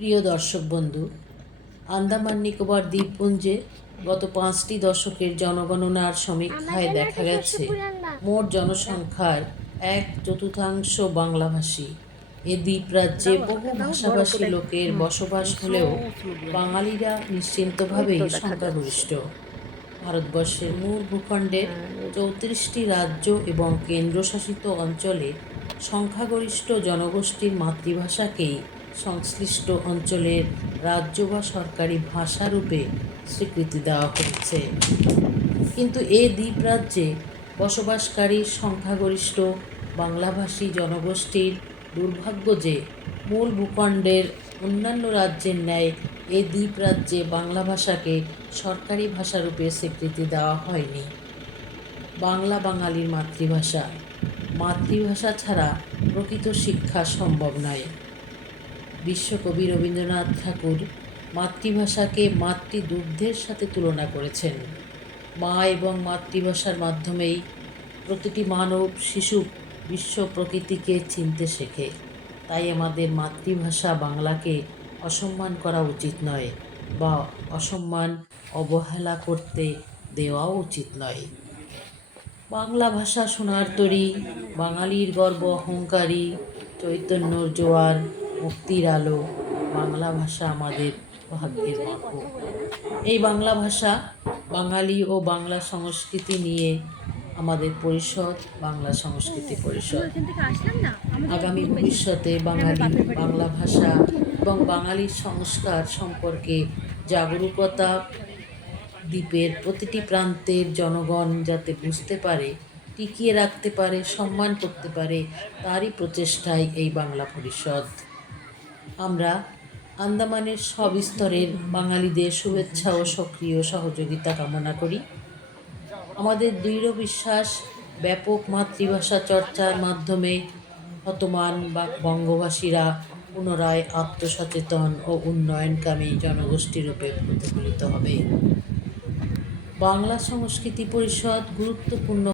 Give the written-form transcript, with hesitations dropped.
প্রিয় দর্শক বন্ধু, আন্দামান নিকোবর দ্বীপপুঞ্জে গত 5টি দশকের জনগণনার সমীক্ষায় দেখা গেছে মোট জনসংখ্যার 1/4 বাংলাভাষী। এ দ্বীপরাজ্যে বহু ভাষাভাষী লোকের বসবাস হলেও বাঙালিরা নিশ্চিন্তভাবেই সংখ্যাগরিষ্ঠ। ভারতবর্ষের মূল ভূখণ্ডের 34টি রাজ্য এবং কেন্দ্রশাসিত অঞ্চলে সংখ্যাগরিষ্ঠ জনগোষ্ঠীর মাতৃভাষাকেই সংশ্লিষ্ট অঞ্চলের রাজ্য বা সরকারি ভাষারূপে স্বীকৃতি দেওয়া হয়েছে। কিন্তু এ দ্বীপরাজ্যে বসবাসকারী সংখ্যাগরিষ্ঠ বাংলাভাষী জনগোষ্ঠীর দুর্ভাগ্য যে মূল ভূখণ্ডের অন্যান্য রাজ্যের ন্যায় এ দ্বীপরাজ্যে বাংলা ভাষাকে সরকারি ভাষারূপে স্বীকৃতি দেওয়া হয়নি। বাংলা বাঙালির মাতৃভাষা। মাতৃভাষা ছাড়া প্রকৃত শিক্ষা সম্ভব নয়। বিশ্বকবি রবীন্দ্রনাথ ঠাকুর মাতৃভাষাকে মাতৃদুগ্ধের সাথে তুলনা করেছেন। মা এবং মাতৃভাষার মাধ্যমেই প্রতিটি মানব শিশু বিশ্ব প্রকৃতিকে চিনতে শেখে। তাই আমাদের মাতৃভাষা বাংলাকে অসম্মান করা উচিত নয় বা অবহেলা করতে দেওয়াও উচিত নয়। বাংলা ভাষা সোনার তরী, বাঙালির গর্ব অহংকারী, চৈতন্যর জোয়ার, মুক্তির আলো। বাংলা ভাষা আমাদের ভাগ্যের মাখো। এই বাংলা ভাষা, বাঙালি ও বাংলা সংস্কৃতি নিয়ে আমাদের পরিষদ, বাংলা সংস্কৃতি পরিষদ, আগামী ভবিষ্যতে বাঙালি বাংলা ভাষা এবং বাঙালির সংস্কার সম্পর্কে জাগরুকতা দ্বীপের প্রতিটি প্রান্তের জনগণ যাতে বুঝতে পারে, টিকিয়ে রাখতে পারে, সম্মান করতে পারে, তারই প্রচেষ্টায় এই বাংলা পরিষদ। আমরা আন্দামানের সব স্তরের বাঙালিদের শুভেচ্ছা ও সক্রিয় সহযোগিতা কামনা করি। আমাদের দৃঢ় বিশ্বাস, ব্যাপক মাতৃভাষা চর্চার মাধ্যমে হতমান বা বঙ্গবাসীরা পুনরায় আত্মসচেতন ও উন্নয়নকামী জনগোষ্ঠীরূপে প্রতিফলিত হবে। বাংলা সংস্কৃতি পরিষদ গুরুত্বপূর্ণ